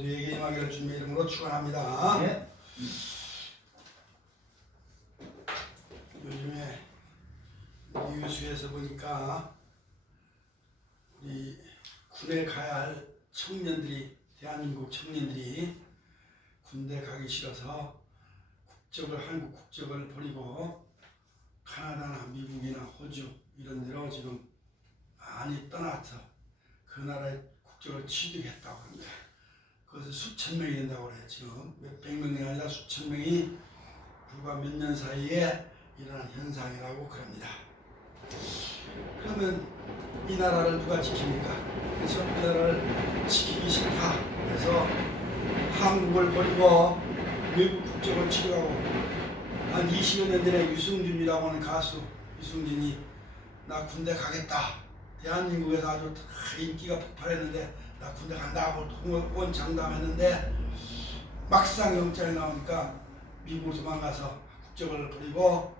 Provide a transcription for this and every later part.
모두에게 임하기를 주님의 이름으로 축원합니다. 네. 요즘에 뉴스에서 보니까 우리 군에 가야 할 청년들이, 대한민국 청년들이 군대 가기 싫어서 한국 국적을 버리고 카나다나 미국이나 호주 이런 데로 지금 많이 떠나서 그 나라의 국적을 취득했다고 합니다. 그것은 수천 명이 된다고 그래요. 지금 몇백 명이 아니라 수천 명이 불과 몇 년 사이에 일어난 현상이라고 그럽니다. 그러면 이 나라를 누가 지킵니까? 그래서 이 나라를 지키기 싫다. 그래서 한국을 버리고 외국 국적을 취득하고 한 20여 년 전에 유승준이라고 하는 가수 유승준이 나 군대 가겠다. 대한민국에서 아주 인기가 폭발했는데 나 군대 간다고 호언장담했는데 막상 영장이 나오니까 미국으로 도망가서 국적을 버리고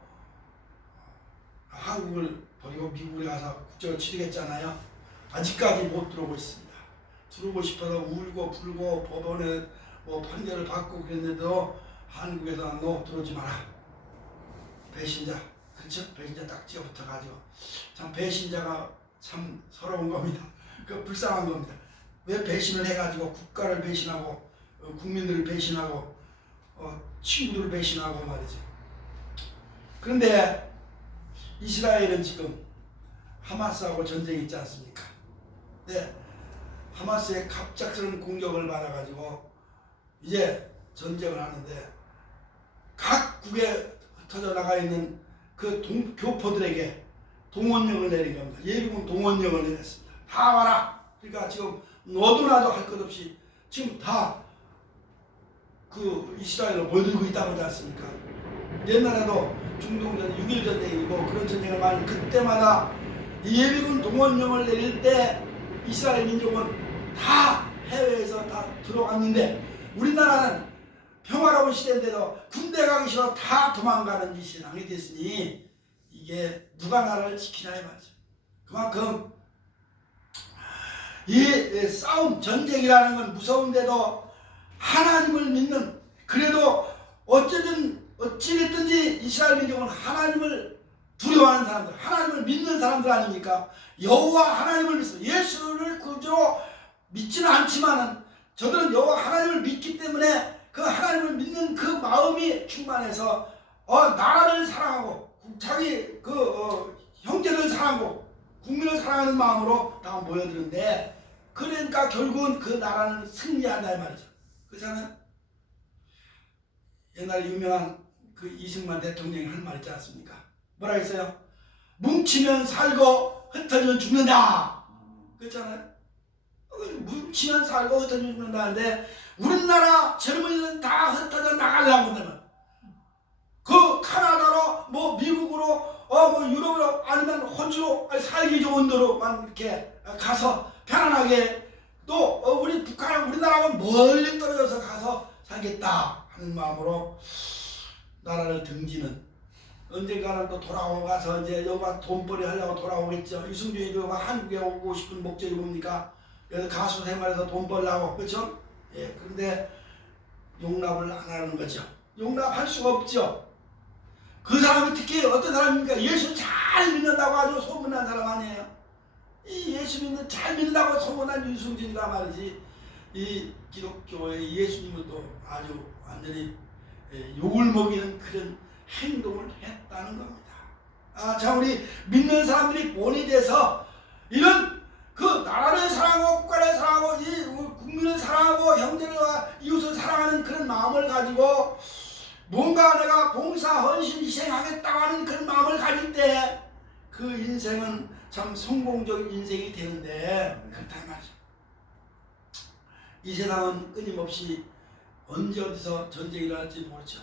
한국을 버리고 미국에 가서 국적을 취득했잖아요. 아직까지 못 들어오고 있습니다. 들어오고 싶어서 울고 불고 법원에 판결을 받고 그랬는데도 한국에서 너 들어오지 마라. 배신자, 그렇죠? 배신자 딱지가 붙어가지고 참 배신자가 참 서러운 겁니다. 그 불쌍한 겁니다. 왜 배신을 해가지고 국가를 배신하고 국민들을 배신하고 친구들을 배신하고 말이죠. 그런데 이스라엘은 지금 하마스하고 전쟁이 있지 않습니까? 네, 하마스의 갑작스러운 공격을 받아가지고 이제 전쟁을 하는데 각국에 흩어져 나가 있는 그 교포들에게 동원령을 내린 겁니다. 예비군 동원령을 내렸습니다. 다 와라. 그러니까 지금 너도 나도 할 것 없이 지금 다 그 이스라엘로 몰들고 있다고 하지 않습니까? 옛날에도 중동전 6.1 전쟁이고 그런 전쟁을 많이 그때마다 예비군 동원령을 내릴 때 이스라엘 민족은 다 해외에서 다 들어갔는데 우리나라는 평화로운 시대인데도 군대 가기 싫어 다 도망가는 이 세상이 됐으니 이게 누가 나라를 지키냐 이 말이죠. 그만큼 이 싸움 전쟁이라는 건 무서운데도 하나님을 믿는 그래도 어찌됐든지 이스라엘 민족은 하나님을 두려워하는 사람들, 하나님을 믿는 사람들 아닙니까? 여호와 하나님을 믿어 예수를 구주로 믿지는 않지만은 저들은 여호와 하나님을 믿기 때문에 그 하나님을 믿는 그 마음이 충만해서 나라를 사랑하고 자기 형제를 사랑하고 국민을 사랑하는 마음으로 다 모여드는데 그러니까 결국은 그 나라는 승리한다 이 말이죠. 그렇잖아요. 옛날에 유명한 그 이승만 대통령이 한 말 있지 않습니까? 뭐라 했어요? 뭉치면 살고 흩어지면 죽는다. 그렇잖아요. 뭉치면 살고 흩어지면 죽는다는데 우리나라 젊은이들은 다 흩어져 나가려고 한다면 그 카나다로 미국으로 유럽으로 아니면 호주로 살기 좋은 데로만 이렇게 가서 편안하게 또 우리 북한 우리나라하고 멀리 떨어져서 가서 살겠다 하는 마음으로 나라를 등지는 언젠가는 또 돌아와서 이제 여기가 돈벌이 하려고 돌아오겠죠. 유승준이도 한국에 오고 싶은 목적이 뭡니까? 그래서 가수 생활에서 돈 벌려고 그렇죠? 예, 그런데 용납을 안 하는 거죠. 용납할 수가 없죠. 그 사람이 특히 어떤 사람입니까? 예수 잘 믿는다고 아주 소문난 사람 아니에요. 이 예수 믿는 잘 믿는다고 소문난 유승준이가 말이지 이 기독교의 예수님은 또 아주 완전히 욕을 먹이는 그런 행동을 했다는 겁니다. 자, 우리 믿는 사람들이 본이 돼서 이런 그 나라를 사랑하고 국가를 사랑하고 이 국민을 사랑하고 형제들과 이웃을 사랑하는 그런 마음을 가지고 뭔가 내가 봉사, 헌신, 희생하겠다고 하는 그런 마음을 가질 때 그 인생은 참 성공적인 인생이 되는데 그렇다 말이죠. 이 세상은 끊임없이 언제 어디서 전쟁이 일어날지 모르죠.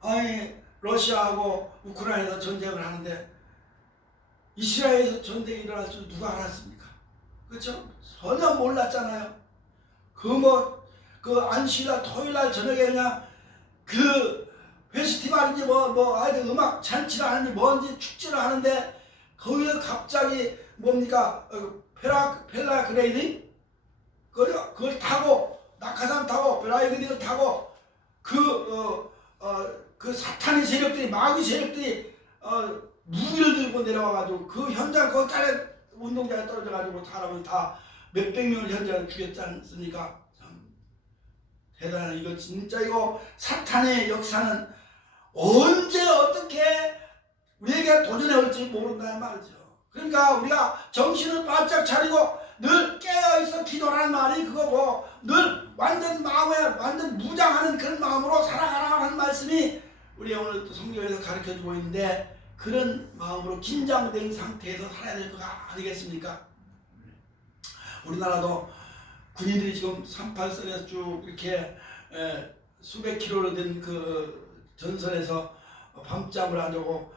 아니 러시아하고 우크라이나에서 전쟁을 하는데 이스라엘에서 전쟁이 일어날 줄 누가 알았습니까? 그렇죠? 전혀 몰랐잖아요. 그 안식일날 토요일날 저녁에 그냥 그 페스티벌인지 하여튼 음악 잔치를 하는지 뭔지 축제를 하는데 거기에 갑자기 뭡니까? 펠라그레이딩? 그걸 타고 낙하산 타고 벼라이그디를 타고 그 사탄의 세력들이 마귀 세력들이 무기를 들고 내려와가지고 그 현장 그 짜리 운동장에 떨어져가지고 사람을 다 몇백 명을 현장에 죽였지 않습니까? 참 대단한 이거 진짜 이거 사탄의 역사는 언제 어떻게 우리에게 도전해 올지 모른다 말이죠. 그러니까 우리가 정신을 바짝 차리고 늘 깨어있어 기도하는 말이 그거고 늘 완전 마음에 완전 무장하는 그런 마음으로 살아가라는 말씀이 우리 오늘 또 성경에서 가르쳐주고 있는데 그런 마음으로 긴장된 상태에서 살아야 될 거 아니겠습니까? 우리나라도 군인들이 지금 38선에서 쭉 이렇게 수백 킬로로 된 그 전선에서 밤잠을 안 자고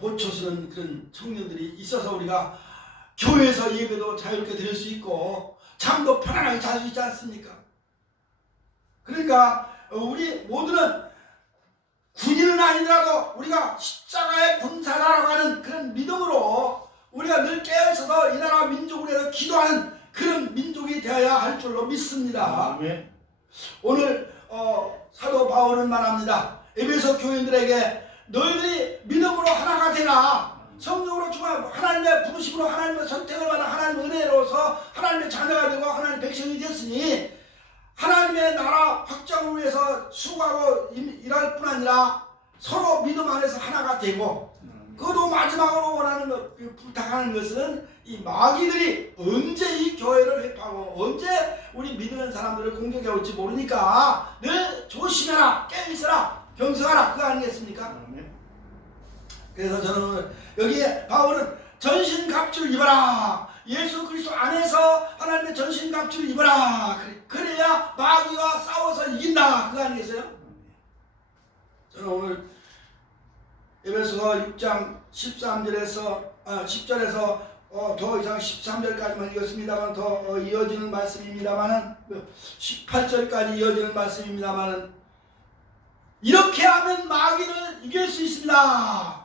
보초 서는 그런 청년들이 있어서 우리가 교회에서 예배도 자유롭게 드릴 수 있고 잠도 편안하게 잘 수 있지 않습니까? 그러니까 우리 모두는 군인은 아니더라도 우리가 십자가의 군사라고 하는 그런 믿음으로 우리가 늘 깨어있어서 이 나라 민족을 위해서 기도하는 그런 민족이 되어야 할 줄로 믿습니다. 아멘. 오늘 사도 바울은 말합니다. 에베소 교인들에게 너희들이 믿음으로 하나가 되라. 성령으로 정말 하나님의 부르심으로 하나님의 선택을 받아 하나님의 은혜로서 하나님의 자녀가 되고 하나님의 백성이 되었으니 하나님의 나라 확장을 위해서 수고하고 일할 뿐 아니라 서로 믿음 안에서 하나가 되고 그도 마지막으로 원하는 부탁하는 것은 이 마귀들이 언제 이 교회를 회파하고 언제 우리 믿는 사람들을 공격해 올지 모르니까 늘 조심해라, 깨있어라, 경성하라 그거 아니겠습니까? 그래서 저는 여기에 바울은 전신갑주를 입어라. 예수 그리스도 안에서 하나님의 전신갑주를 입어라. 그래야 마귀와 싸워서 이긴다. 그거 아니겠어요? 저는 오늘 에베소서 6장 13절에서 10절에서 더 이상 13절까지만 읽었습니다만 더 이어지는 말씀입니다만은 18절까지 이어지는 말씀입니다만은 이렇게 하면 마귀를 이길 수 있습니다.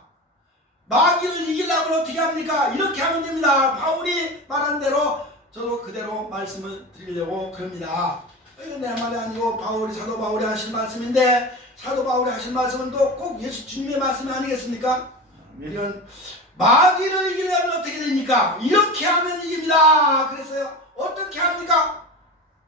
마귀를 이기려면 어떻게 합니까? 이렇게 하면 됩니다. 바울이 말한 대로 저도 그대로 말씀을 드리려고 그럽니다. 이건 내 말이 아니고 사도 바울이 하신 말씀인데 사도 바울이 하신 말씀은 또 꼭 예수 주님의 말씀이 아니겠습니까? 이런 마귀를 이기려면 어떻게 됩니까? 이렇게 하면 이깁니다. 그랬어요. 어떻게 합니까?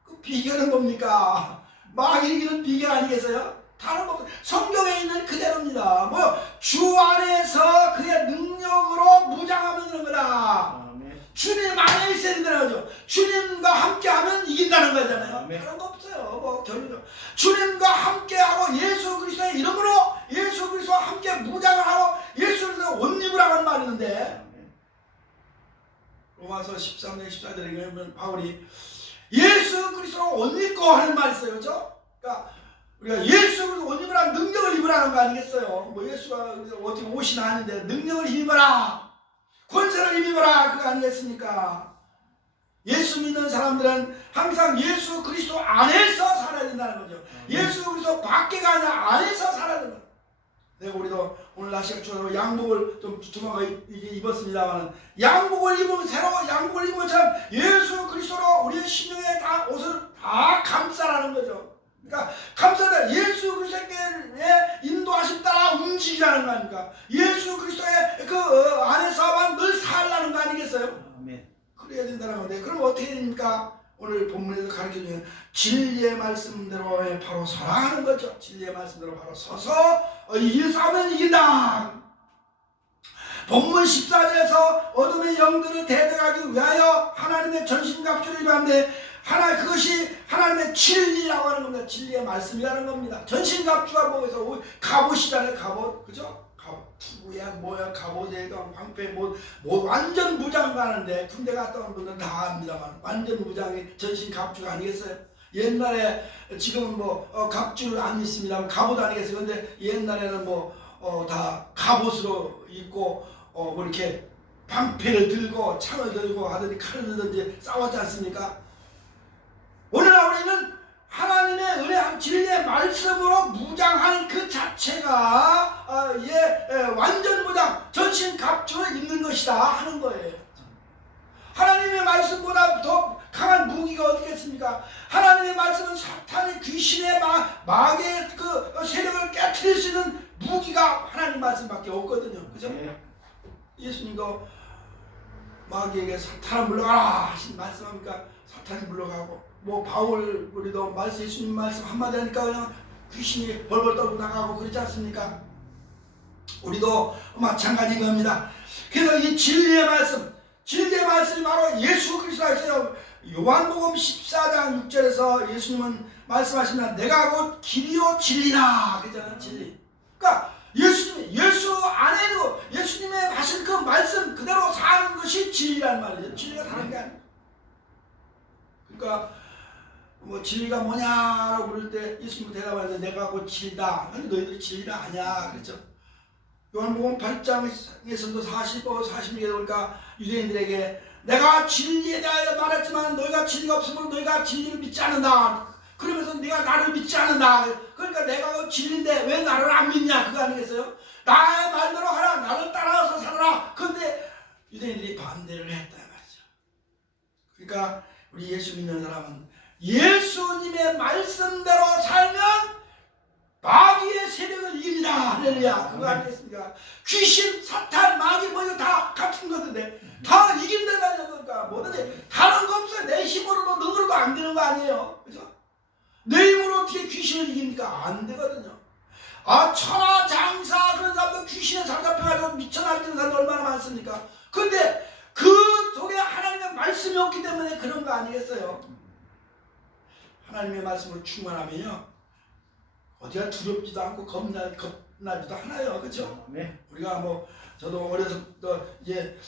그 비결은 뭡니까? 마귀 이기는 비결 아니겠어요? 다른 것 성경에 있는 그대로입니다. 주 안에서 그의 능력으로 무장하면 되는 거다. 주님 안에 있어야 된다는 거죠. 주님과 함께하면 이긴다는 거잖아요. 다른 거 없어요. 결론은 주님과 함께하고 예수 그리스도의 이름으로 예수 그리스도와 함께 무장을 하고 예수 그리스도의 옷 입으라고 하는 말이 있는데 로마서 13장 14절에 보면 바울이 예수 그리스도로 옷 입고 하는 말이 있어요. 그렇죠? 그러니까 우리가 예수 그리스도 옷 입으라는 능력을 입으라는 거 아니겠어요? 예수가 어떻게 옷이 나는데 능력을 힘입어라. 권세를 힘입어라. 그거 아니겠습니까? 예수 믿는 사람들은 항상 예수 그리스도 안에서 살아야 된다는 거죠. 예수 그리스도 밖에가 아니라 안에서 살아야 된다. 내가 우리도 오늘 날씨가 추워서 양복을 좀 두툼하게 입었습니다만 양복을 입으면 새로운 양복을 입은 것처럼 예수 그리스도로 우리의 심령에 다 옷을 다 감싸라는 거죠. 그러니까 감싸다 예수 그리스도의 인도하심 따라 움직이라는 거 아닙니까? 예수 그리스도의 그 안에서만 늘 살라는 거 아니겠어요? 아멘. 그래야 된다는 건데 그럼 어떻게 됩니까? 오늘 본문에서 가르쳐주는 진리의 말씀대로 바로 서라 하는 거죠. 진리의 말씀대로 바로 서서 이길 싸움은 이긴다. 본문 14절에서 어둠의 영들을 대적하기 위하여 하나님의 전신갑주를 입었는데 그것이 하나님의 진리라고 하는 겁니다. 진리의 말씀이라는 겁니다. 전신갑주가 뭐해서 갑옷이잖아요. 갑옷, 그죠? 투구야 뭐야 갑옷에 방패 뭐 완전 무장 가는데 군대 갔다 온 분들은 다 압니다만 완전 무장이 전신갑주가 아니겠어요? 옛날에 지금은 갑주를 안 입습니다만 갑옷 아니겠어요? 근데 옛날에는 다 갑옷으로 입고 이렇게 방패를 들고 창을 들고 하든지 칼을 들든지 싸웠지 않습니까? 오늘날 우리는 하나님의 은혜 진리의 말씀으로 무장하는 그 자체가 완전 무장 전신 갑주를 입는 것이다 하는 거예요. 하나님의 말씀보다 더 강한 무기가 어떻겠습니까? 하나님의 말씀은 귀신의 마귀의 그 세력을 깨트릴 수 있는 무기가 하나님 말씀밖에 없거든요. 그죠? 예수님도 마귀에게 사탄아 물러가라 하신 말씀합니까? 사탄이 물러가고, 뭐 바울 우리도 예수님 말씀 한마디 하니까 그냥 귀신이 벌벌 떨고 나가고 그러지 않습니까? 우리도 마찬가지인 겁니다. 그래서 이 진리의 말씀이 바로 예수 그리스도가 있어요. 요한복음 14장 6절에서 예수님은 말씀하십니다. 내가 곧 길이요 진리라 그러잖아요. 진리. 그러니까 예수 안에 있고 예수님의 하신 그 말씀 그대로 사는 것이 진리란 말이죠. 진리가 다른 게 아니에요. 그러니까 뭐 진리가 뭐냐라고 물을 때 예수님 대답하는데 내가 곧 진리다. 너희들이 진리가 아니야. 그렇죠. 요한복음 8장에서도 46절 보니까 유대인들에게 내가 진리에 대하여 말했지만 너희가 진리가 없으므로 너희가 진리를 믿지 않는다. 그러면서 네가 나를 믿지 않는다. 그러니까 내가 진리인데 왜 나를 안 믿냐 그거 아니겠어요? 나의 말대로 하라. 나를 따라서 살아라. 그런데 유대인들이 반대를 했다 말이죠. 그러니까 우리 예수 믿는 사람은 예수님의 말씀대로 살면 마귀의 세력을 이깁니다. 할렐루야. 그거 아니겠습니까? 귀신, 사탄, 마귀 뭐 이거 다 같은 거던데 다 이긴다 말이야. 그러니까 뭐든지 다른 거 없어요. 내 힘으로도 능으로도 안 되는 거 아니에요. 그죠? 내 힘으로 어떻게 귀신을 이깁니까? 안 되거든요. 천하 장사 그런 사람들 귀신에 사로잡혀가지고 미쳐나가는 사람들 얼마나 많습니까? 근데 그 속에 하나님의 말씀이 없기 때문에 그런 거 아니겠어요? 하나님의 말씀으로 충만하면요 어디가 두렵지도 않고 겁나지도 않아요. 그렇죠? 네. 우리가 뭐 저도 어려서부터 이제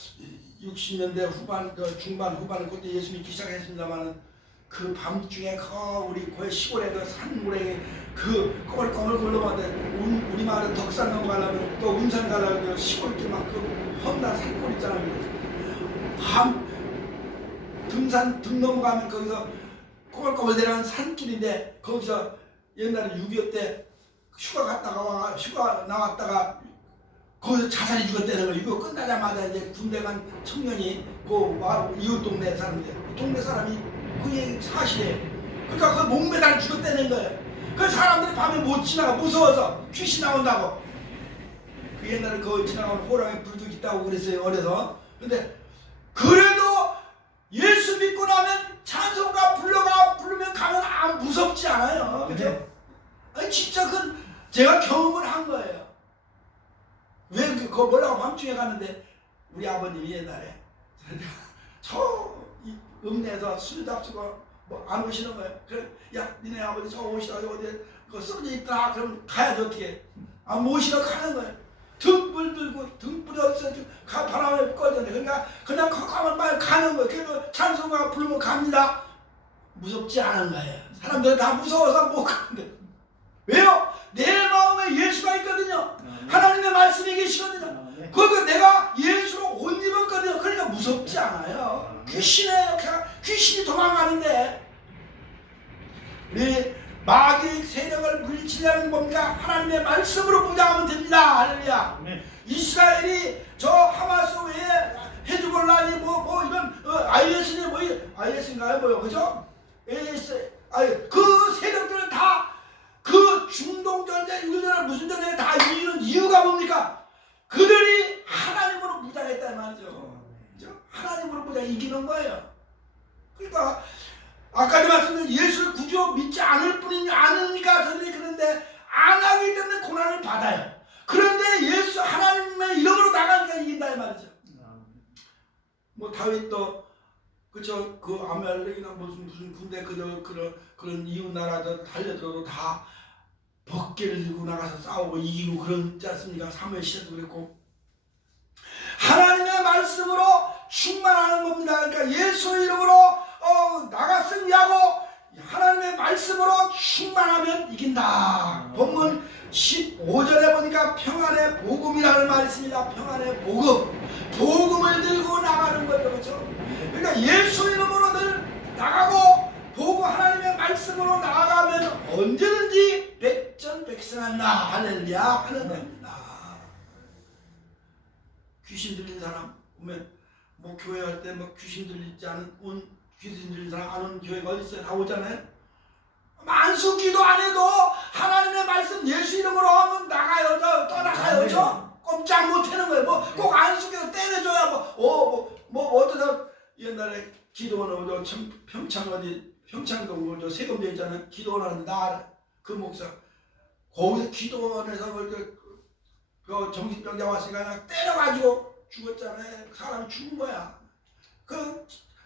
60년대 후반, 중반, 후반 그때 예수 믿기 시작했습니다만은 그 밤중에 우리 고의 시골에 그 산물에 그 꼬물꼬물 굴러가는데 우리 마을은 덕산 넘어가려면 또 운산 가려면 시골길 막 그 험난 산골 있잖아요. 밤 등 넘어가면 거기서 꼬물꼬물 내려가는 산길인데 거기서 옛날에 6.25 때 휴가 나왔다가 거기서 자살이 죽었다는 거. 이거 끝나자마자 이제 군대 간 청년이 그 이웃 동네 사람인데 동네 사람이 그게 사실이에요. 그러니까 그 목매달 죽었다는 거예요. 그 사람들이 밤에 못 지나가 무서워서 귀신 나온다고. 그 옛날에 그 지나가면 호랑이 불도 있다고 그랬어요. 어려서. 근데 그래도 예수 믿고 나면 찬송가 부르면 가면 아무 무섭지 않아요. 그죠? 아니 진짜 그 제가 경험을 한 거예요. 왜 그거 뭐라고 밤중에 가는데 우리 아버님이 옛날에 저 읍내에서 술 잡수고 뭐 안 오시는 거예요. 그래 야 니네 아버지 저 오시다가 어디 그 쓰러져 있더라. 그럼 가야지 어떻게? 안 모시러 가는 거예요. 등불 들고 등불이 없어요. 바람에 꺼졌는데 그러니까 그냥 가면 빨리 가는 거예요. 그래서 찬송가 부르면 갑니다. 무섭지 않은 거예요. 사람들은 다 무서워서 못 가는데 왜요? 내 마음에 예수가 있거든요. 하나님의 말씀이 계시거든요. 그리고 내가 예수로 옷 입었거든요. 그러니까 무섭지 않아요. 귀신이 도망가는데 우리 마귀 세력을 물리치려는 뭡니까? 하나님의 말씀으로 무장하면 됩니다. 할렐루야. 이스라엘이 저 하마스 외에 헤즈볼라니 뭐 이런 IS니 뭐 IS인가요? 뭐요? 그죠? 그 세력들은 다 그 중동 전쟁, 이거는 무슨 전쟁에 다 이기는 이유가 뭡니까? 그들이 하나님으로 무장했단 말이죠. 그죠? 하나님으로 무장 이기는 거예요. 그러니까 아까도 말씀드린 예수를 구주 믿지 않을 뿐이니 않으니까 저들이 그런데 안 하기 때문에 고난을 받아요. 그런데 예수 하나님의 이름으로 나가니까 이긴다 이 말이죠. 뭐 다윗도 그쵸 그 아말렉이나 무슨 군대 그런 이웃 나라들 달려들어도 다 벗개를 들고 나가서 싸우고 이기고 그러지 않습니까? 사무엘 시대도 그랬고 하나님의 말씀으로 충만하는 겁니다. 그러니까 예수 이름으로 나가 승리하고 하나님의 말씀으로 충만하면 이긴다. 본문 15절에 보니까 평안의 복음이라는 말이 있습니다. 평안의 복음을 들고 나가는 거죠. 그렇죠? 그러니까 예수 이름으로 늘 나가고 보고 하나님의 말씀으로 나아가면 언제든지 백전백승한다. 할렐루야 하는 겁니다. 귀신 들린 사람 보면 뭐 교회 할 때 뭐 귀신 들리지 않은 귀신 들린 사람 안 오는 교회가 어디 있어요? 다 오잖아요. 만수 기도 안 뭐 어떤 사람 옛날에 기도원 평창동 저 세금대 있잖아요. 기도원 하는데 그 목사 거기서 기도원에서 그 정신병자 왔으니까 그냥 때려가지고 죽었잖아요. 사람이 죽은 거야.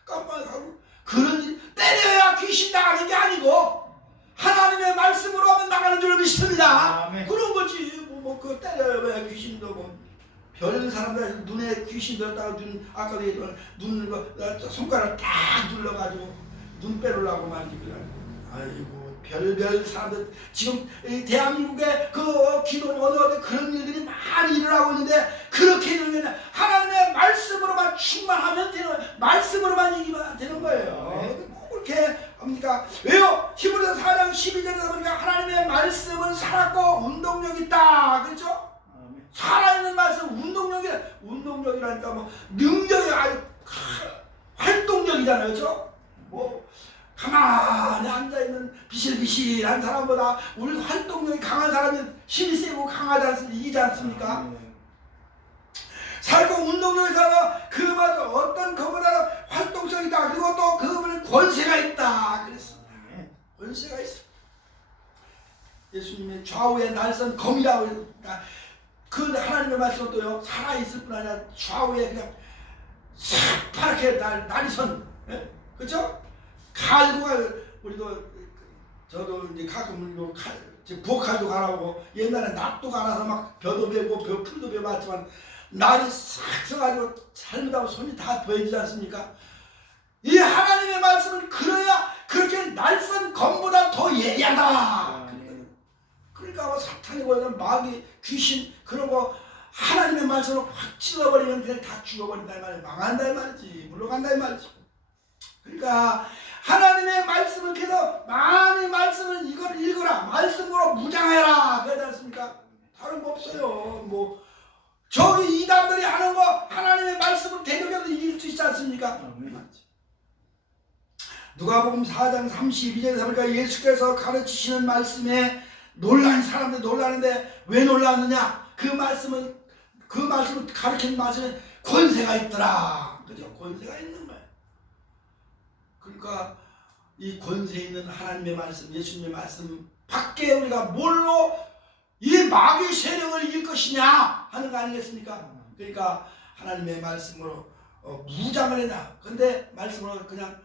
깜빡하고 그런 일 때려야 귀신 나가는 게 아니고 하나님의 말씀으로 하면 나가는 줄 믿습니다. 아멘. 그런 거지. 그 때려요. 왜 귀신도 별 사람들 눈에 귀신 들었다가 아까도 얘기했지만 손가락 딱 눌러가지고 눈 빼려고 말이지. 아이고 별별 사람들 지금 대한민국에 그 기도 어디 그런 일들이 많이 일어나고 있는데 그렇게 일어나면 하나님의 말씀으로만 충만하면 되는 말씀으로만 이기면 되는 거예요. 뭐 그렇게 합니까? 왜요? 히브리서 4장 12절에 보니까 하나님의 말씀은 살았고 운동력 있다. 그렇죠? 살아있는 말씀 운동력이라니까 뭐 능력이 아주 활동력이잖아요. 그렇죠? 뭐 가만히 앉아있는 비실비실한 사람보다 우리 활동력이 강한 사람이 힘이 세고 강하지 이기지 않습니까? 살고 운동력이 살아 그마저 어떤 그보다 활동성이 있다. 그리고 또 그분은 권세가 있다. 그랬습니다. 권세가 있어. 예수님의 좌우에 날선 검이라고 그러니까 그 하나님의 말씀은 또요 살아있을 뿐 아니라 좌우에 그냥 새파랗게 날이 선 그렇죠? 칼도가 우리도 저도 이제 가끔 부엌칼도 갈아오고 옛날에 낫도 갈아서 막 벼도 베고 풀도 베봤지만 날이 싹 서가지고 잘못하면 손이 다 보이지 않습니까? 이 하나님의 말씀은 그래야 그렇게 날선 검보다 더 예리하다. 그러니까 뭐 사탄이고 마귀 귀신 그런 거 하나님의 말씀으로 확 찔러버리면 그냥 다 죽어버린다 이 말이야. 망한다 이 말이지. 물러간다 이 말이지. 그러니까 하나님의 말씀을 계속 많이 말씀을 이걸 읽어라. 말씀으로 무장해라. 그러지 않습니까? 다른 거 없어요. 뭐 저기 이단들이 하는 거 하나님의 말씀으로 대적해서 이길 수 있지 않습니까? 누가복음 4장 32절에 보니까 예수께서 가르치시는 말씀에 사람들이 놀라는데 왜 놀랐느냐? 그 말씀을 가르치는 말씀에 권세가 있더라. 그죠? 권세가 있는 거예요. 그러니까 이 권세 있는 하나님의 말씀, 예수님의 말씀 밖에 우리가 뭘로 이 마귀 세력을 이길 것이냐 하는 거 아니겠습니까? 그러니까 하나님의 말씀으로 무장을 해놔. 근데 말씀으로 그냥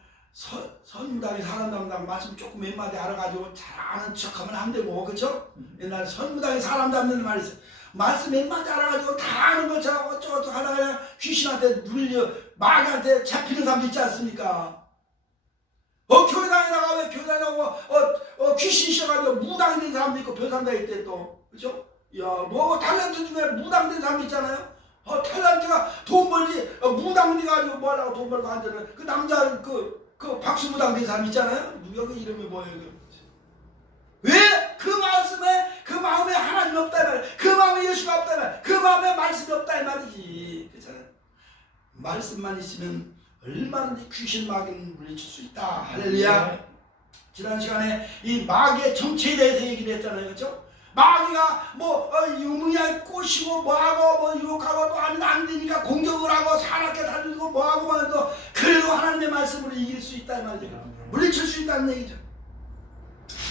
선무당이 사람답다고 말씀 조금 몇 마디 알아가지고 잘 아는 척하면 안 되고, 그렇죠? 옛날에 선무당이 사람답는 말이 있어요. 말씀 몇 마디 알아가지고 다 아는 것처럼 어쩌고저쩌고 하다가 그냥 귀신한테 눌려 마귀한테 잡히는 사람도 있지 않습니까? 교회당에 나가 왜 교회당에 나가고 귀신 씌어가지고 무당된 사람도 있고 별상당에 있대 또, 그렇죠? 야, 뭐 탤런트 중에 무당된 사람 있잖아요. 탤런트가 돈 벌지 무당 돼가지고 뭐하려고 돈 벌고 앉아는 그 남자 그 박수무당 된 사람 있잖아요. 누가 그 이름이 뭐예요? 왜? 그 말씀에 그 마음에 하나님이 없다 이 말이야. 그 마음에 예수가 없다 이 말이야. 그 마음에 말씀이 없다 이 말이지. 그렇잖아요. 말씀만 있으면 얼마든지 귀신 마귀는 물리칠 수 있다. 할렐루야. 지난 시간에 이 마귀의 정체에 대해서 얘기를 했잖아요. 그렇죠? 마귀가 유명하게 꼬시고 뭐하고 유혹하고 또 안 되니까 공격을 하고 사납게 달리고 뭐하고 또 그래도 하나님의 말씀으로 이길 수 있다 이 말이죠. 물리칠 수 있다는 얘기죠.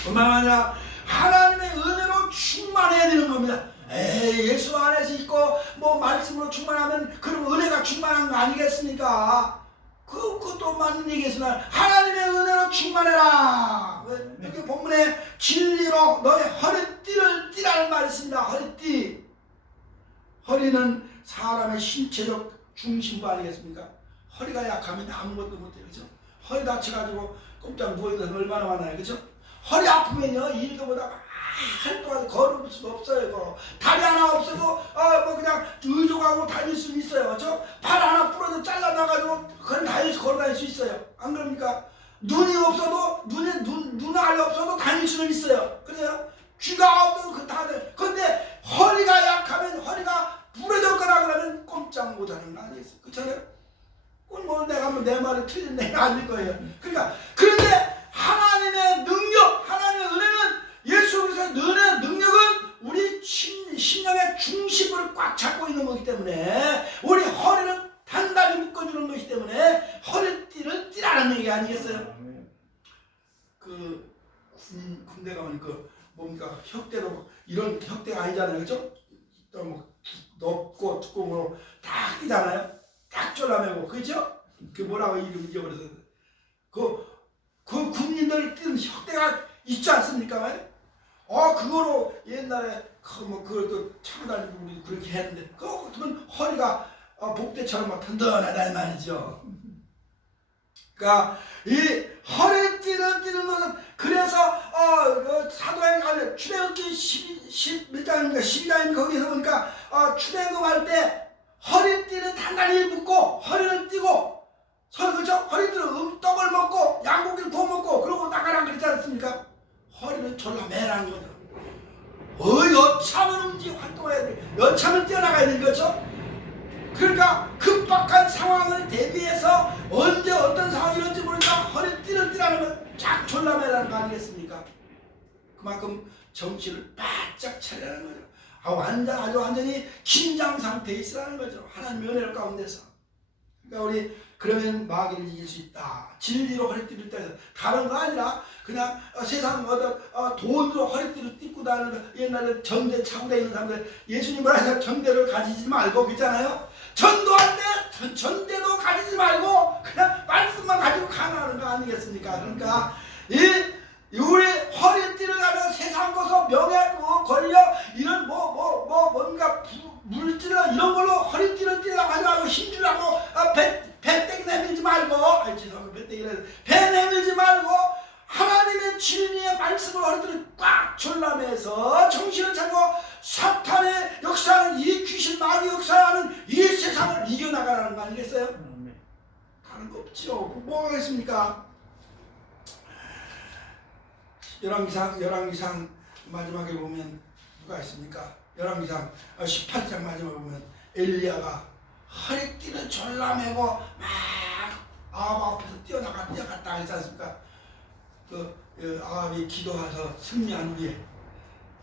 뿐만 아니라 하나님의 은혜로 충만해야 되는 겁니다. 예수 안에서 있고 말씀으로 충만하면 그럼 은혜가 충만한 거 아니겠습니까? 그것도 맞는 얘기겠으나 하나님의 은혜로 충만해라. 여기 본문에 진리로 너의 허리띠를 띠라는 말이 있습니다. 허리띠. 허리는 사람의 신체적 중심부 아니겠습니까? 허리가 약하면 아무것도 못해요. 그렇죠? 허리 다쳐가지고 꼼짝 누워있는 사람 얼마나 많아요. 그렇죠? 허리 아프면요 일도 못하고 활동하고 걸을 수도 없어요. 다리 하나 없어도 그냥 의족하고 다닐 수 있어요. 그렇죠? 팔 하나 부러져 잘라나가지고 그건 걸어 다닐 수 있어요. 안 그럽니까? 눈이 없어도 눈 알이 없어도 다닐 수는 있어요. 그래요? 귀가 없어도 그 다들. 근데 허리가 약하면 허리가 부러졌거나 그러면 꼼짝 못하는 거 아니겠어요? 그렇잖아요? 그건 내가 내 말이 틀린 내가 아닐 거예요. 그러니까 그런데 하나님의 능력, 하나님의 은혜는 예수 그리스도의 은혜, 능력은 우리 심령의 중심부를 꽉 잡고 있는 거기 때문에 우리 허리는 단단히 묶어주는 것이기 때문에 군대 가면 그 뭡니까 혁대로 이런 혁대가 아니잖아요, 그죠? 또 뭐 높고 두꺼운 딱 뛰잖아요. 딱 졸라매고 그죠? 그 뭐라고 이름 잊어버려서 그 군인들 뛰는 혁대가 있지 않습니까? 그거로 옛날에 그것도 차고 다니고 우리 그렇게 했는데 그거 같으면 허리가 복대처럼 막 든든하다 이 말이죠. 그러니까 이 허리 뛰는 것은 그래서 사도행 안에 출애굽기 10몇 장입니까 12장입니까 거기서 보니까 출애굽할 때 허리띠를 단단히 묶고 허리를 띄고 그렇죠? 허리띠를 떡을 먹고 양고기를 구워 먹고 그러고 나가라 그랬지 않습니까? 허리를 졸라 매라는 거죠. 여차하면 활동해야 돼. 여차하면 뛰어나가야 되는 거죠. 그러니까 급박한 상황을 대비해서 언제 어떤 상황이 일어날지 모르니까 허리띠를 띠라는 건 쫙 졸라 매라는 거 아니겠습니까? 그만큼 정신을 바짝 차리라는 거죠. 아주 완전히 긴장 상태에 있으라는 거죠. 하나님의 은혜 가운데서. 그러니까 우리 그러면 마귀를 이길 수 있다. 진리로 허리띠를 떼서 다른 거 아니라 그냥 세상 돈으로 허리띠를 띠고 다니는 옛날에 정대 차고 다니는 사람들 예수님을 해서 정대를 가지지 말고 그랬잖아요. 전도할 때 전대도 가지지 말고 그냥 말씀만 가지고 가는 거 아니겠습니까? 그러니까 우리 허리띠를 가면 세상 것서 명예 권력 이런 뭔가 물질을 이런 걸로 허리띠를 띠려고 하지 말고 힘주려고 배땡 내밀지 말고 죄송합니다 배땡이라 배 내밀지 말고 하나님의 진리의 말씀을 허리띠를 꽉 졸라매서 정신을 차리고 사탄의 역사하는 이 귀신 마귀 역사하는 이 세상을 이겨나가라는 거 아니겠어요? 다른 거 없지요. 뭐가 있습니까? 열왕기상 마지막에 보면 누가 있습니까? 열왕기상 18장 마지막에 보면 엘리야가 허리띠를 졸라매고 막 아합 앞에서 뛰어갔다 했지 않습니까? 아합이 기도해서 승리한 후에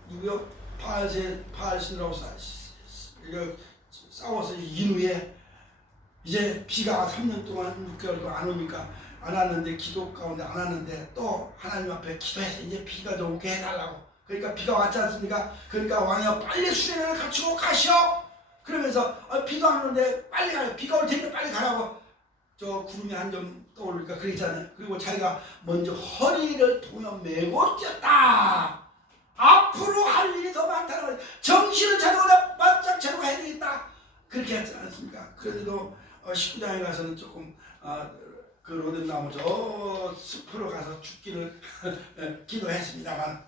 누구요? 바알신으로 싸워서 이긴 후에 이제 비가 3년 동안 6개월 동안 안 오니까 안 왔는데 기도 가운데 안 왔는데 또 하나님 앞에 기도해서 이제 비가 좀 오게 해달라고. 그러니까 비가 왔지 않습니까? 그러니까 왕이여 빨리 수레를 갖추고 가시오. 그러면서 비도 안 오는데 빨리 가요. 비가 올 테니까 빨리 가라고. 저 구름이 한 점 떠오르니까 그랬잖아요. 그리고 자기가 먼저 허리를 동여 메고 뛰었다. 앞으로 할 일이 더 많다는 거예요. 정신을 차리고 바짝 차리고 해야 되겠다. 그렇게 했지 않습니까? 그래도 19장에 가서는 조금 그 로덴나무 저 숲으로 가서 죽기를 기도했습니다만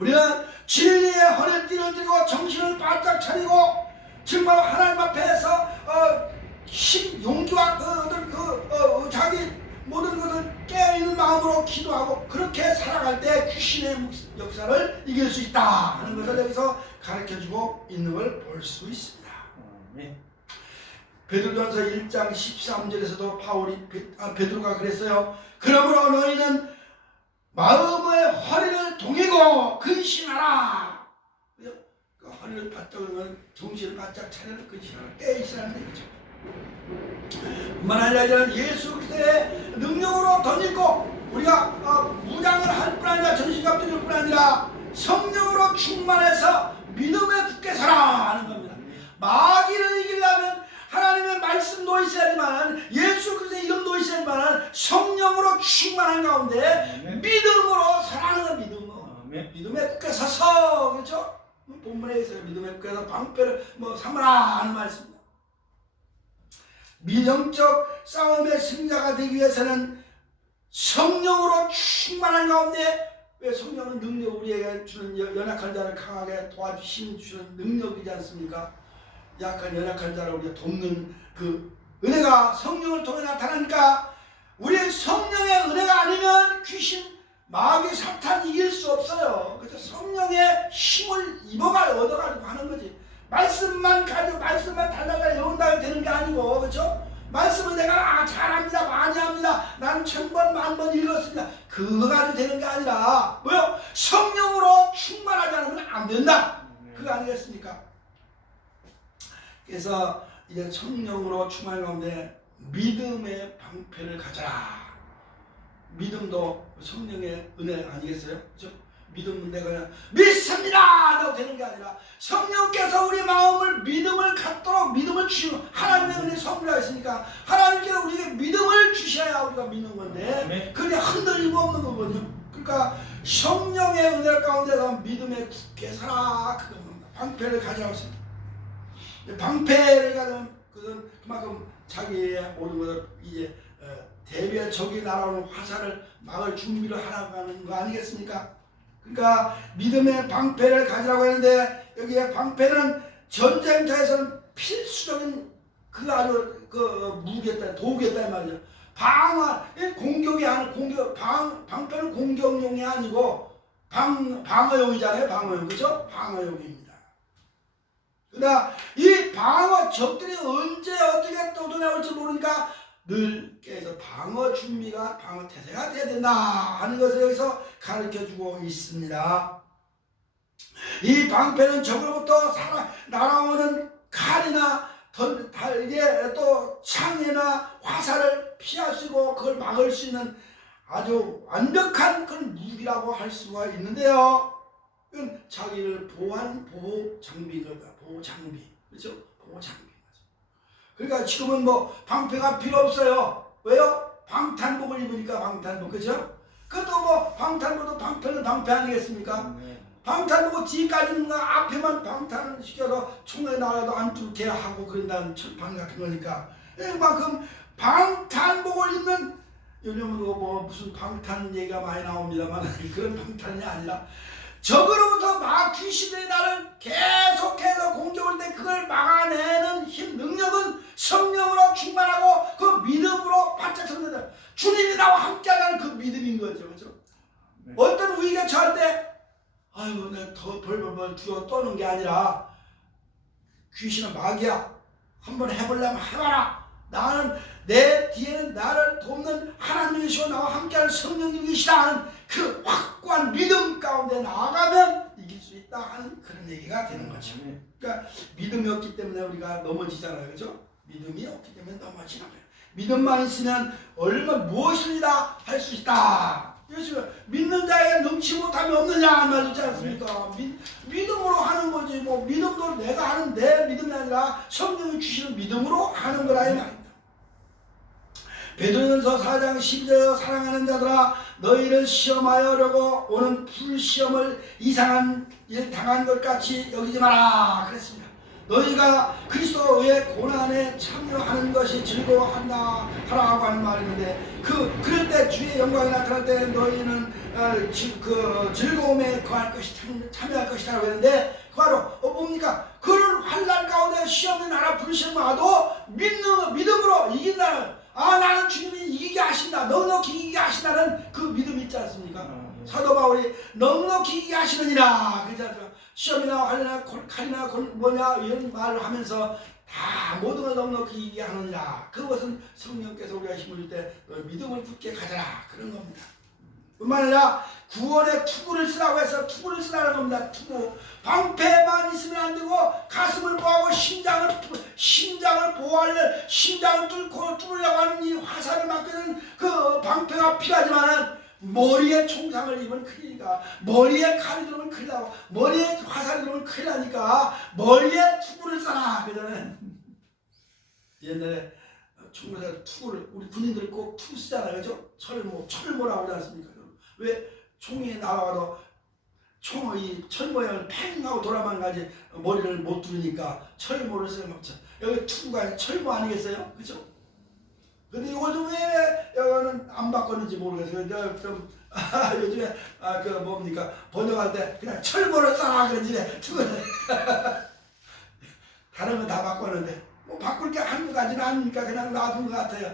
우리는 진리의 허리띠를 들고 정신을 바짝 차리고 정말 하나님 앞에서 용기와 자기 모든 것을 깨어있는 마음으로 기도하고 그렇게 살아갈 때 귀신의 역사를 이길 수 있다 하는 것을 여기서 가르쳐주고 있는 걸 볼 수 있습니다. 베드로전서 1장 13절에서도 베드로가 그랬어요. 그러므로 너희는 마음의 허리를 동이고 근신하라. 그 허리를 바짝 하면 정신을 바짝 차려라. 근신하라. 깨있으라는 얘기죠. 뿐만 아니라 예수 그리스도의 능력으로 덧입고 우리가 무장을 할 뿐 아니라 전신갑 드릴 뿐 아니라 성령으로 충만해서 믿음에 굳게 서라 하는 겁니다. 마귀를 이기려면 하나님의 말씀도 있어야지만 예수 그리스도의 이름도 있어야지만 성령으로 충만한 가운데 믿음으로 살아가는 건 믿음에 굳게 서서 그렇죠? 본문에 있어요. 믿음에 굳게 서서 방패를 삼으라 하는 말씀입니다. 미영적 싸움의 승자가 되기 위해서는 성령으로 충만한 가운데 왜 성령은 능력 우리에게 주는 연약한 자를 강하게 도와주신 주는 능력이지 않습니까? 연약한 자를 우리가 돕는 그 은혜가 성령을 통해 나타나니까 우리 성령의 은혜가 아니면 귀신, 마귀, 사탄 이길 수 없어요. 그래서 성령의 힘을 얻어가지고 하는 거지. 말씀만 가지고 말씀만 달달달 외운다고 되는 게 아니고 그렇죠? 말씀은 내가 잘합니다 많이 합니다 나는 1000번 10,000번 읽었습니다 그거 가지고 되는 게 아니라 뭐요? 성령으로 충만하지 않으면 안 된다 그거 아니겠습니까? 그래서 이제 성령으로 충만한 가운데 믿음의 방패를 가져라. 믿음도 성령의 은혜 아니겠어요? 그렇죠? 믿음은 내가 그냥 믿습니다! 라고 되는 게 아니라 성령께서 우리 마음을 믿음을 갖도록 믿음을 주시고 하나님의 은혜 선물이 있으니까 하나님께서 우리에게 믿음을 주셔야 우리가 믿는 건데 그게 흔들림 없는 거거든요. 그러니까 성령의 은혜 가운데서 믿음에 굳게 살아 그겁니다. 방패를 가져가고 있습니다. 방패를 가지면 그만큼 자기의 모든 것을 이제 대비해 적이 날아오는 화살을 막을 준비를 하라는 거 아니겠습니까? 그러니까 믿음의 방패를 가지라고 했는데 여기에 방패는 전쟁터에서는 필수적인 그 아주 그 무기였다, 도구였다 말이죠. 공격이 아니 방패는 공격용이 아니고 방어용이잖아요. 방어용, 그렇죠? 방어용입니다. 그러나 이 방어 적들이 언제 어떻게 떠돌아올지 모르니까 늘 깨서 방어 준비가 방어 태세가 돼야 된다 하는 것을 여기서 가르쳐주고 있습니다. 이 방패는 적으로부터 날아오는 칼이나 달게 또 창이나 화살을 피할 수 있고 그걸 막을 수 있는 아주 완벽한 그런 무기라고 할 수가 있는데요. 이건 자기를 보호한 보호 장비입니다. 보호 장비, 그렇죠? 보호 장비. 그러니까 지금은 뭐 방패가 필요 없어요. 왜요? 방탄복을 입으니까 방탄복, 그죠? 그것도 뭐 방탄복도 방패는 방패 아니겠습니까? 방탄복은 뒤까지는 앞에만 방탄을 시켜서 총에 나라도 안 뚫게 하고 그런다는 철판 같은 거니까. 그만큼 방탄복을 입는 요즘도 뭐 무슨 방탄 얘기가 많이 나옵니다만 그런 방탄이 아니라 적으로부터 귀신들이 나를 계속해서 공격할 때 그걸 막아내는 힘, 능력은 성령으로 충만하고 그 믿음으로 바짝 섰는다. 주님이 나와 함께하는 그 믿음인 거죠. 그렇죠? 네. 어떤 위기가 처할 때 아유 내가 더 벌벌벌 두어 떠는 게 아니라 귀신은 마귀야. 한번 해보려면 해봐라. 나는 내 뒤에는 나를 돕는 하나님이시고 나와 함께하는 성령님이시다 하는 그 확고한 믿음 가운데 나아가면 이길 수 있다 하는 그런 얘기가 되는 거죠. 그러니까 믿음이 없기 때문에 우리가 넘어지잖아요. 그렇죠? 믿음이 없기 때문에 넘어지는 거예요. 믿음만 있으면 무엇이나 할 수 있다. 믿는 자에게 능치 못함이 없느냐 말이지 있지 않습니까? 믿음으로 하는 거지. 뭐 믿음도 내가 하는 내 믿음이 아니라 성령이 주시는 믿음으로 하는 거라 이 말입니다. 베드로전서 4장 12절 사랑하는 자들아 너희를 시험하여려고 오는 불시험을 이상한 일 당한 것 같이 여기지 마라 그랬습니다. 너희가 그리스도의 고난에 참여하는 것이 즐거워한다 하라고 하는 말인데 그럴 때 주의 영광이 나타날 때 너희는 그 즐거움에 거할 것이 참여할 것이라고 했는데 바로 뭡니까? 그런 환난 가운데 시험이 나라 불시험이 와도 믿음으로 이긴다는 나는 주님이 이기게 하신다. 넉넉히 이기게 하신다는 그 믿음이 있지 않습니까? 사도 바울이 넉넉히 이기게 하시느니라 그러지 않습니까? 시험이나 환난이나 칼이나 뭐냐 이런 말을 하면서 다 모든 걸 넉넉히 이기게 하느니라. 그것은 성령께서 우리가 힘을 줄 때 믿음을 굳게 가져라 그런 겁니다. 뿐만 아니라 구원의 투구를 쓰라고 해서 투구를 쓰라는 겁니다. 투구. 방패만 있으면 안 되고 가슴을 보호하고 심장을 보호하려는 심장을 뚫으려고 하는 이 화살을 막는 그 방패가 필요하지만 머리에 총상을 입으면 큰일이니까 머리에 칼이 들어오면 큰일 나고 머리에 화살이 들어오면 큰일 나니까 머리에 투구를 쏴라 그러잖아요. 옛날에 총에서 투구를 우리 군인들이 꼭 투구 쓰잖아요. 그죠? 철모라고 하지 않습니까? 왜 총이 나와도 총의 철 모양을 팽 하고 돌아만 가지 머리를 못 두르니까 철모를 써먹죠. 여기 투구가 아니라 철모 아니겠어요? 그죠? 근데 이걸 좀 왜 여기는 안 바꿨는지 모르겠어요. 내가 좀 요즘에 그 뭡니까 번역할 때 그냥 철모를 써라 그러지 투구를 다른 건 다 바꿨는데 뭐 바꿀 게 한 가지는 아니니까 그냥 놔둔 것 같아요.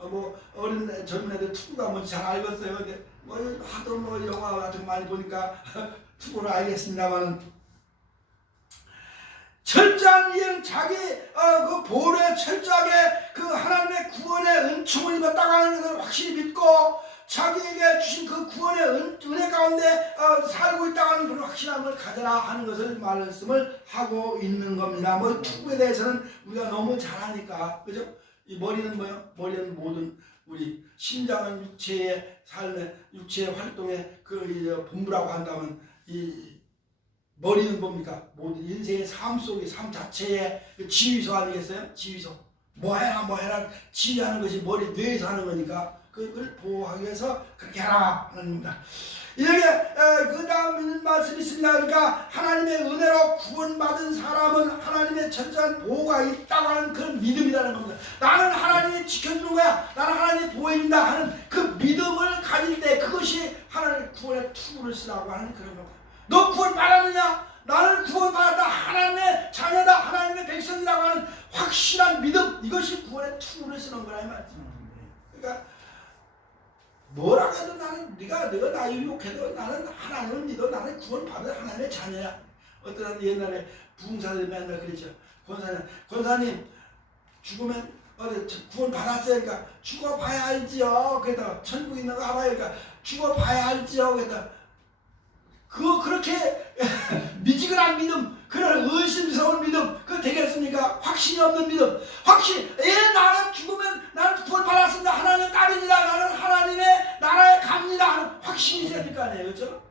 뭐 어린 젊은 애들 투구가 뭔지 잘 알겠어요. 근데 뭐 하도 뭐 영화 같은 거 많이 보니까 투구를 알겠습니다만은 철저한 이해는 자기 그 보호에 철저하게 그 하나님의 구원의 은총을 입었다고 하는 것을 확실히 믿고 자기에게 주신 그 구원의 은혜 가운데 살고 있다고 하는 그런 확실한 걸 가져라 하는 것을 말씀을 하고 있는 겁니다. 뭐 투구에 대해서는 우리가 너무 잘하니까 그죠? 이 머리는 뭐요? 머리는 모든 우리 심장은 육체의 삶의 육체의 활동의 그 본부라고 한다면 이 머리는 뭡니까? 모든 인생의 삶 속의 삶 자체의 지휘소 아니겠어요? 지휘소. 뭐 해라 지휘하는 것이 머리 뇌에서 하는 거니까 그걸 보호하기 위해서 그렇게 하라 하는 겁니다. 이렇게 그 다음 말씀이 있습니다. 그러니까 하나님의 은혜로 구원받은 사람은 하나님의 철저한 보호가 있다고 하는 그런 믿음이라는 겁니다. 나는 하나님이 지켜주는 거야, 나는 하나님이 보호해준다 하는 그 믿음을 가질 때 그것이 하나님의 구원의 투구를 쓰라고 하는 그런 겁니다. 너 구원 받았느냐? 나는 구원 받았다, 하나님의 자녀다, 하나님의 백성이라고 하는 확실한 믿음, 이것이 구원의 투구를 쓰는 거라 이 말이죠. 그러니까 뭐라고 해도 나는 네가 나 유혹해도 나는 하나님을 믿어, 나는 구원받은 하나님의 자녀야. 어떤 사람 옛날에 부흥사들이 맨날 그랬죠. 권사님 죽으면 구원받았어요. 그러니까 죽어봐야 알지요. 그러다 천국에 있는 거 알아요. 그러니까 죽어봐야 알지요. 그러다 그렇게 미지근한 믿음, 그런 의심스러운 믿음, 그거 되겠습니까? 확신이 없는 믿음, 나는 죽으면 나는 구원받았습니다, 하나님의 딸입니다, 나는 하나님의 나라에 갑니다 하는 확신이 있어야 될 거 아니에요. 그렇죠?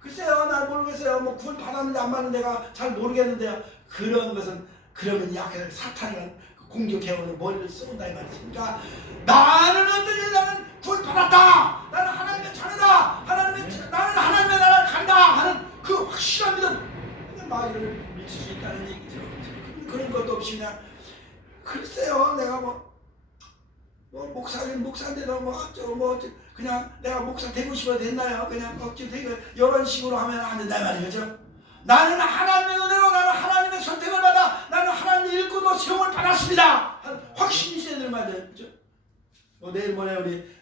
글쎄요, 난 모르겠어요. 뭐 구원받았는데 안 받는 내가 잘 모르겠는데요. 그런 것은 그러면 약해 사탄이 공격해오는 머리를 쏜다 이 말이죠. 그러니까 나는 어떤 나는 구원받았다, 나는 하나님의 자녀다, 나는 하나님의 나라에 간다 하는 그 확실한 믿음, 마귀를 믿을 수 있다는 얘기죠. 그런 것도 없이 그냥 글쎄요, 내가 목사인데도 그냥 내가 목사 되고 싶어도 됐나요? 그냥 되고 이런 식으로 하면 안 된다 말이죠. 나는 하나님의 은혜로, 나는 하나님의 선택을 받아, 나는 하나님의 일꾼으로 세움을 받았습니다 확신이 있어야 되는 말이에요. 그렇죠? 내일 모레 우리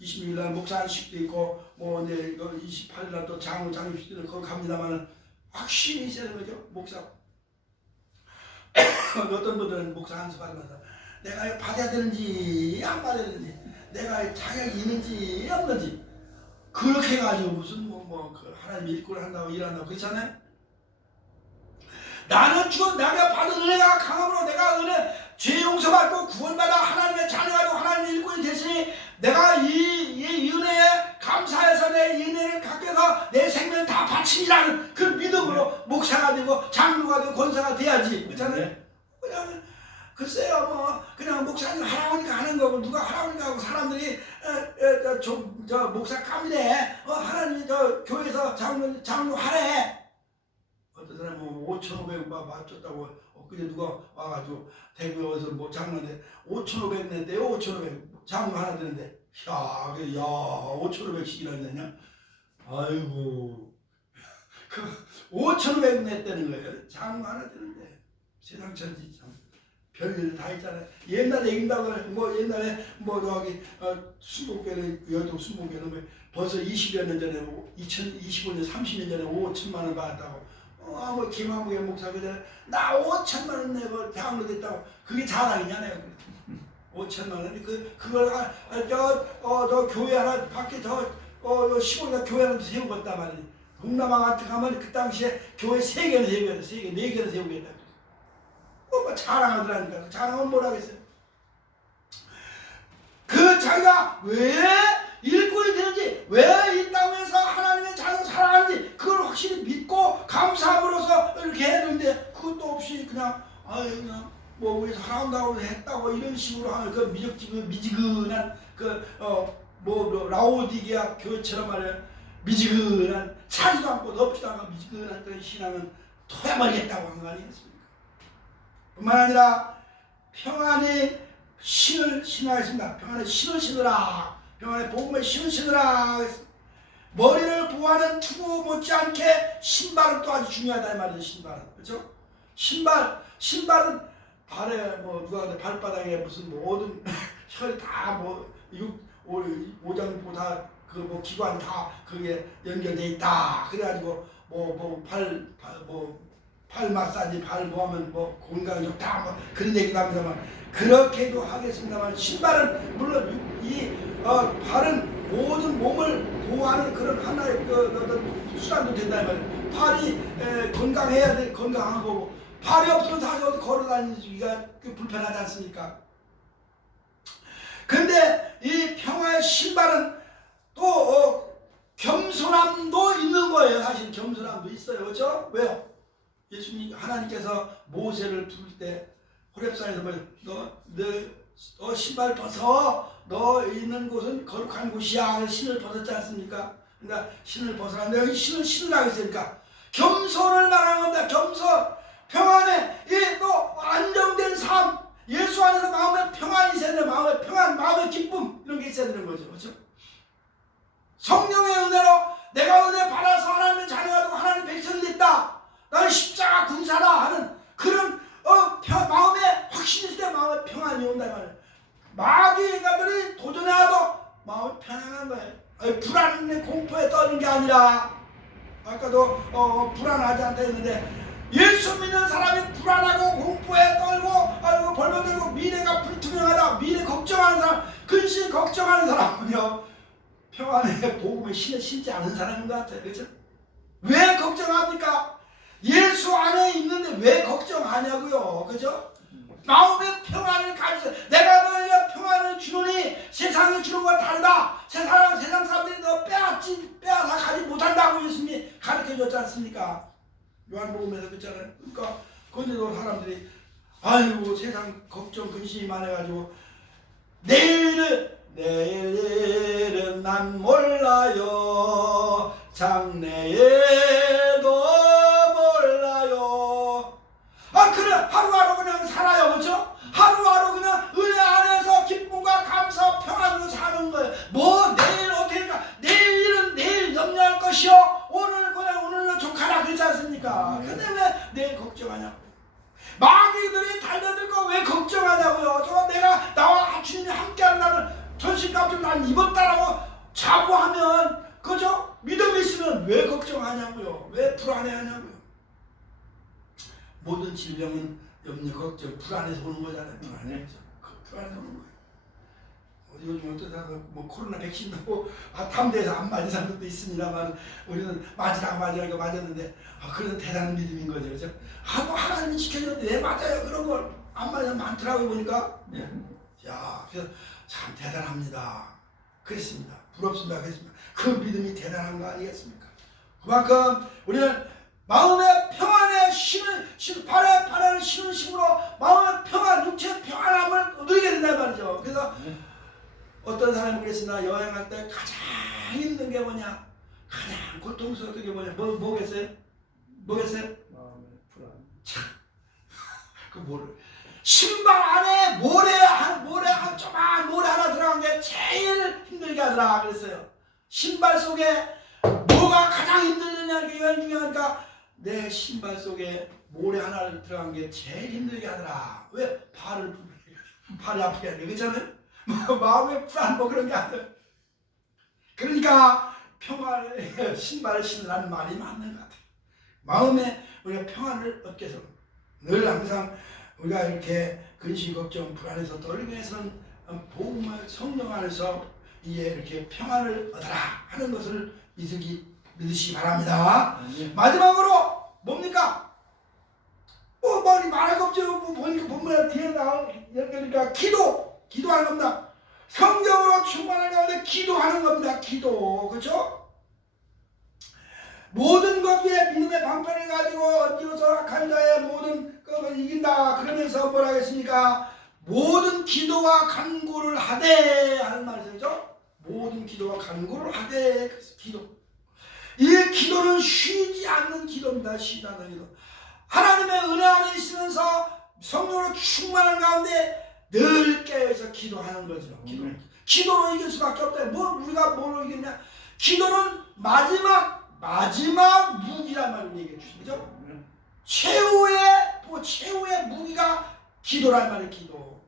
26일날 목사 안식도 있고 내일 28일날 또 장립식도 있고 거기 갑니다만은 확신이 있어야 되는 거죠. 목사 어떤 분들은 목사 안수 받으면서 내가 이거 받아야 되는지 안 받아야 되는지, 내가 자격이 있는지 없는지, 그렇게 해가지고 무슨 하나님 일꾼을 한다고 일한다고 그렇잖아요. 나는 내가 받은 은혜가 강함으로 내가 죄 용서받고 구원받아 하나님의 자녀가 되고 하나님의 일꾼이 됐으니 내가 이 은혜에 감사해서 내 은혜를 갖게 해서 내 생명 다 바치리라는 그 믿음으로 목사가 되고 장로가 되고 권사가 돼야지. 그렇잖아요. 그냥 글쎄요, 그냥 목사님 하라니까 하는 거고, 누가 하라니까 하고 사람들이 저 목사 감이래, 하나님이 저 교회에서 장로 하래. 어떤 사람은 5,500 맞췄다고 엊그제 누가 와가지고 대구에서 장로인데 5,500 냈대요. 5,500 장로 하나 되는데, 야 5,500씩이나 되냐? 아이고, 그 5,500 냈다는 거예요. 장로 하나 되는데 세상 천지 참 별일 다 있잖아요. 옛날에 얘긴다고 옛날에 여기 순복교는 여도 순복교는 벌써 20여 년 전에 2025년 30년 전에 5천만 원 받았다고. 김한국의 목사 그전에 나 5천만 원 내고 장로 됐다고. 그게 자랑이냐 내가 그랬지. 5천만 원이 그걸 저 교회 하나 밖에 시골에 교회 하나 세우고 갔단 말이지. 동남아 같은 가면 그 당시에 교회 3개는 세우겠다, 4개는 세우겠다. 자랑하더라니까. 자랑은 뭐라 하겠어요? 그 자기가 왜 일꾼이 되는지, 왜 이 땅에서 하나님의 자녀를 사랑하는지 그걸 확실히 믿고 감사함으로써 이렇게 했는데, 그것도 없이 그냥 우리 사랑한다고 했다고 이런 식으로 하는 그 미지근한 라오디게아 교회처럼 말이야, 미지근한 차지도 않고 덥지도 않고 미지근한 그런 신앙은 토해버리겠다고 한 거 아니겠습니까? 뿐만 아니라 평안의 신을 신하였습니다. 평안의 신을 신으라, 평안의 복음의 신을 신으라. 머리를 보호하는 투구 못지않게 신발은 또 아주 중요하다 이 말이죠. 신발은, 그렇죠? 신발은 발에 누가 발바닥에 무슨 모든 혈이 다 오장부 다 기관 다 그게 연결돼 있다. 그래가지고 팔 마사지, 발 하면 건강이 좋다 그런 얘기도 합니다만, 그렇게도 하겠습니다만, 신발은 물론 발은 모든 몸을 보호하는 그런 하나의 수단도 된다 이 말이에요. 팔이 건강해야 돼, 건강한 거고, 팔이 없으면 사실 어디 걸어다니기가 불편하지 않습니까? 근데 이 평화의 신발은 또 겸손함도 있는 거예요. 사실 겸손함도 있어요. 그렇죠? 왜요? 예수님 하나님께서 모세를 부를 때 호렙산에서 너 신발 벗어. 너 있는 곳은 거룩한 곳이야. 신을 벗었지 않습니까? 그러니까 신을 벗으라는데 여기 신을 신으라고 했으니까 겸손을 말하는 겁니다. 겸손. 평안에 이 또 안정된 삶. 예수 안에서 마음의 평안이 있어야 되는 마음의 평안, 마음의 기쁨 이런 게 있어야 되는 거죠. 그렇죠? 성령의 은혜로 내가 은혜 받아서 하나님의 자녀가 되고 하나님의 백성이 됐다. 나는 십자가 군사다 하는 그런 마음에 확신이 있을 때 마음의 평안이 온다 말이에요. 마귀가들이 도전해도 마음이 편안한 거예요. 불안의 공포에 떠는 게 아니라 아까도 불안하지 않다 했는데 예수 믿는 사람이 불안하고 공포에 떨고 벌벌들고 미래가 불투명하다 미래 걱정하는 사람 근심 걱정하는 사람은요 평안의 복음의 신에 신지 않은 사람인 것 같아요. 그렇죠? 왜 걱정합니까? 예수 안에 있는데 왜 걱정하냐고요. 그죠? 마음의 평안을 가지세요. 내가 너희가 평안을 주노니 세상이 주는 것과 다르다. 세상 사람들이 너 빼앗아 가지 못한다고 예수님이 가르쳐줬지 않습니까? 요한복음에서 그랬잖아요. 그러니까 그런데도 사람들이 아이고 세상 걱정 근심이 많아가지고 내일은 난 몰라요. 장래에도 몰라요. 그래 하루하루 그냥 살아요. 그렇죠? 하루하루 그냥 은혜 안에서 기쁨과 감사 평안으로 사는 거예요. 뭐 내일 어떻게 할까? 내일은 내일 염려할 것이요 오늘 그냥 오늘로 족하라 그러지 않습니까? 근데 왜 내일 걱정하냐고. 마귀들이 달려들고 왜 걱정하냐고요. 저 내가 나와 주님이 함께하는 날은 전신갑주를 난 입었다라고 자부하면 그죠? 믿음이 있으면 왜 걱정하냐고요. 왜 불안해하냐고요. 모든 질병은 염려, 걱정, 불안해서 오는 거잖아요. 불안해서 오는 거예요. 요즘 어떤 사람은 뭐 코로나 백신도 탐대해서 안 맞은 사람들도 있습니다만 우리는 맞으라고 맞았는데 그래도 대단한 믿음인 거죠. 그죠? 하나님이 지켜줬는데 왜 맞아요? 그런 걸 안 맞으면 많더라고요 보니까. 야, 그래서 참 대단합니다. 그랬습니다. 부럽습니다. 그랬습니다. 그 믿음이 대단한 거 아니겠습니까? 그만큼 우리는 마음의 평안의 발에 신을 심으로 마음의 평안, 육체의 평안함을 누리게 된단 말이죠. 그래서 어떤 사람이 그랬으나 여행할 때 가장 힘든 게 뭐냐? 가장 고통스러운 게 뭐냐? 뭐겠어요? 마음의 불안. 참, 그 뭐를 신발 안에 모래 조그만 모래 하나 들어간 게 제일 힘들게 하더라 그랬어요. 신발 속에 뭐가 가장 힘들느냐 이게 여행 중요하니까 내 신발 속에 모래 하나 들어간 게 제일 힘들게 하더라. 왜? 발이 아프게 하냐 그렇잖아요? 마음의 불안 뭐 그런 게 아니에요. 그러니까 평안을 신발을 신으라는 말이 맞는 것 같아요. 마음에 우리가 평안을 얻기 위해서 늘 항상 우리가 이렇게 근심 걱정 불안해서 떨리게 해서는 복음을 성령 안에서 이렇게 평안을 얻어라 하는 것을 믿으시기 바랍니다. 마지막으로 뭡니까? 말할 거 없죠. 보니까 본문에 뒤에 나오니까 기도하는 겁니다. 성경으로 충만한 가운데 기도하는 겁니다. 기도. 그렇죠? 모든 것 위에 믿음의 방편을 가지고 얹어서 악한 자의 모든 것을 이긴다. 그러면서 뭐라 하겠습니까? 모든 기도와 간구를 하되 하는 말이죠. 모든 기도와 간구를 하되. 그래서 기도. 이 기도는 쉬지 않는 기도입니다. 쉬지 않는 기도. 하나님의 은혜 안에 있으면서 성령으로 충만한 가운데 늘 깨어서 기도하는 거죠. 기도로 이길 수밖에 없다. 우리가 뭐로 이기냐? 기도는 마지막 무기란 말을 얘기해 주시죠. 최후의 무기가 기도란 말이에요. 기도.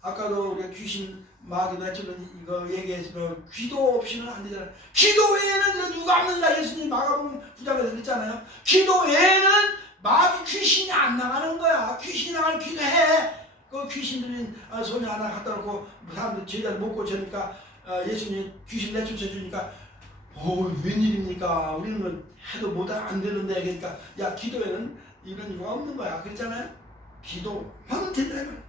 아까도 우리가 귀신 마귀도 했지만 이거 얘기했으면 기도 없이는 안 되잖아요. 기도 외에는 누가 없는가 예수님 마가복음 9장에서 그랬잖아요. 기도 외에는 마귀 귀신이 안 나가는 거야. 귀신이 나가면 기도해. 그 귀신 들린 소녀 하나 갖다 놓고 사람들 제자들 못 고쳐니까 예수님 귀신 내쫓아 주니까 웬일입니까? 우리는 해도 안 되는데 그러니까 야 기도에는 이런 이유가 없는 거야. 그랬잖아요. 기도 하면 된다는 거야.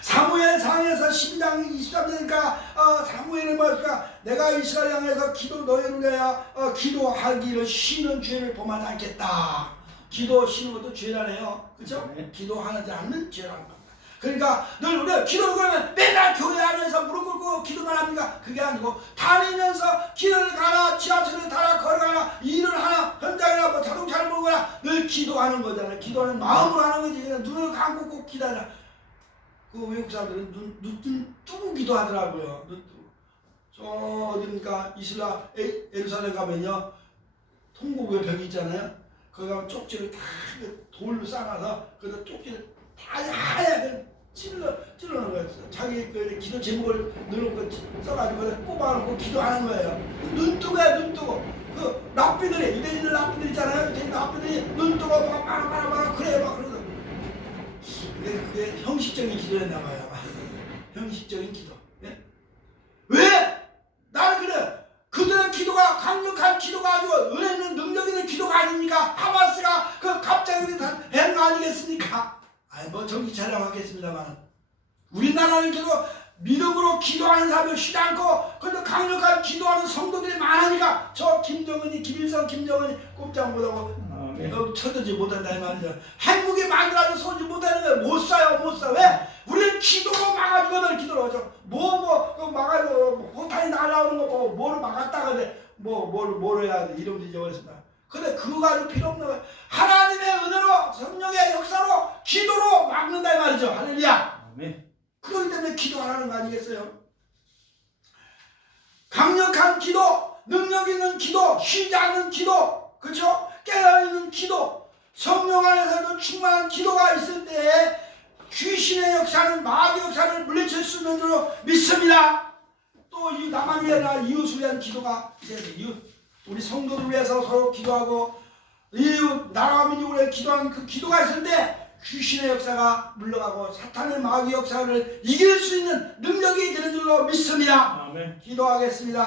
사무엘상에서 12장 23절이니까 사무엘은 뭐랄까 내가 이스라엘 향해서 너희를 위하여 기도하기를 쉬는 죄를 범하지 않겠다. 기도 쉬는 것도 죄라네요. 그렇죠? 네. 기도하지 않는 죄라는 겁니다. 그러니까 늘 우리가 기도를 그러면 맨날 교회 안에서 무릎 꿇고 기도만 합니까? 그게 아니고 다니면서 길을 가나 지하철을 타라 걸어가나 일을 하나 현장이나 뭐 자동차를 몰거나 늘 기도하는 거잖아요. 기도하는 마음으로 하는 거지. 그냥 눈을 감고 꼭 기다려. 그 외국 사람들은 눈 뜨고 기도하더라고요. 눈 뜨고. 저 어디니까 예루살렘 가면요 통곡의 벽이 있잖아요. 거기 가면 쪽지를 다 돌로 쌓아서 거기다 쪽지를 다 하얗게 찔러놓은 거예요. 자기 그 기도 제목을 넣어놓고 써가지고 뽑아놓고 기도하는 거예요. 눈 뜨고야 눈 뜨고. 그 랍비들이 유대인들 랍비들 있잖아요. 유대인 랍비들이 눈 뜨고 막 그래 막 그러고. 그게 형식적인 기도였나 봐요. 형식적인 기도. 예? 왜? 나는 그래. 그들의 기도가 강력한 기도가 아니고 은혜 있는 능력 있는 기도가 아닙니까? 하마스가 그 갑자기 한 거 아니겠습니까? 뭐 정신 차려가겠습니다만 우리나라는 기도 믿음으로 기도하는 사람이 쉬지 않고 근데 강력한 기도하는 성도들이 많으니까 저 김정은이 김일성 김정은이 꼼짝 못하고 쳐들지 못한다 이 말이죠. 핵무기 만들어서 쏘지 못하는 거예요. 못 쏴요 못 쏴. 왜? 우리는 기도로 막아주거든. 기도로 하죠. 막아줘 포탄이 날아오는 거 뭐를 막았다 그래. 뭐를 해야 돼. 이름도 잊어버렸습니다. 근데 그거 가지고 필요 없는 거예요. 하나님의 은혜로 성령의 역사로 기도로 막는다 이 말이죠. 할렐루야. 아멘. 그렇기 때문에 기도하라는 거 아니겠어요? 강력한 기도, 능력 있는 기도, 쉬지 않는 기도, 그렇죠? 깨어있는 기도, 성령 안에서도 충만한 기도가 있을 때 귀신의 역사는 마귀 역사를 물리칠 수 있는 줄로 믿습니다. 또 이 나만 위하여 이웃을 위한 기도가 우리 성도를 위해서 서로 기도하고 이웃 나라와 민족을 위해 기도하는 그 기도가 있을 때 귀신의 역사가 물러가고 사탄의 마귀 역사를 이길 수 있는 능력이 되는 줄로 믿습니다. 아멘. 기도하겠습니다.